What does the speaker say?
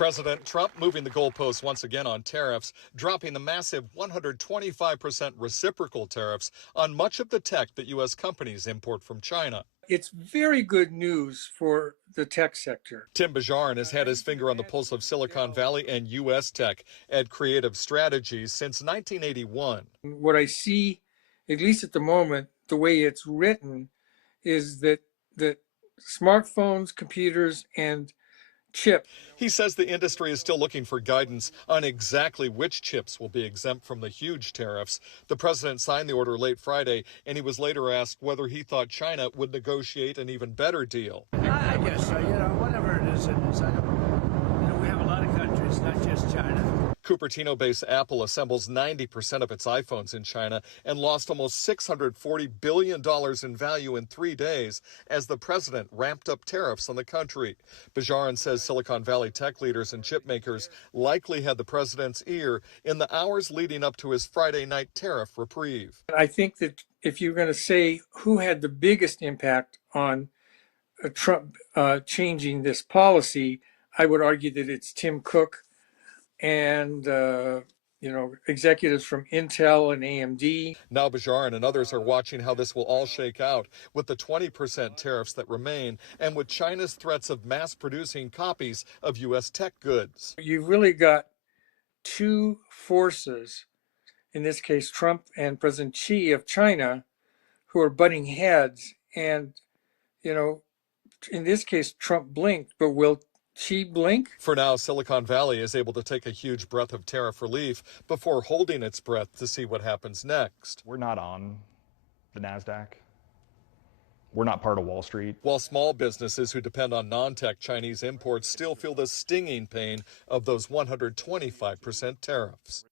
President Trump moving the goalposts once again on tariffs, dropping the massive 125% reciprocal tariffs on much of the tech that U.S. companies import from China. It's very good news for the tech sector. Tim Bajarin has had his finger on the pulse of Silicon Valley and U.S. tech at Creative Strategies since 1981. What I see, at least at the moment, the way it's written, is that smartphones, computers, and chip. He says the industry is still looking for guidance on exactly which chips will be exempt from the huge tariffs. The president signed the order late Friday, and he was later asked whether he thought China would negotiate an even better deal. I guess so. Whatever it is, it is. We have a lot of countries, not just China. Cupertino-based Apple assembles 90% of its iPhones in China and lost almost $640 billion in value in 3 days as the president ramped up tariffs on the country. Bajarin says Silicon Valley tech leaders and chip makers likely had the president's ear in the hours leading up to his Friday night tariff reprieve. I think that if you're going to say who had the biggest impact on Trump changing this policy, I would argue that it's Tim Cook and executives from Intel and AMD. Now Bajarin and others are watching how this will all shake out with the 20% tariffs that remain and with China's threats of mass producing copies of U.S. tech goods. You've really got two forces, in this case Trump and President Xi of China, who are butting heads. And, in this case, Trump blinked, but will Xi blink? For now, Silicon Valley is able to take a huge breath of tariff relief before holding its breath to see what happens next. We're not on the NASDAQ. We're not part of Wall Street. While small businesses who depend on non-tech Chinese imports still feel the stinging pain of those 125% tariffs.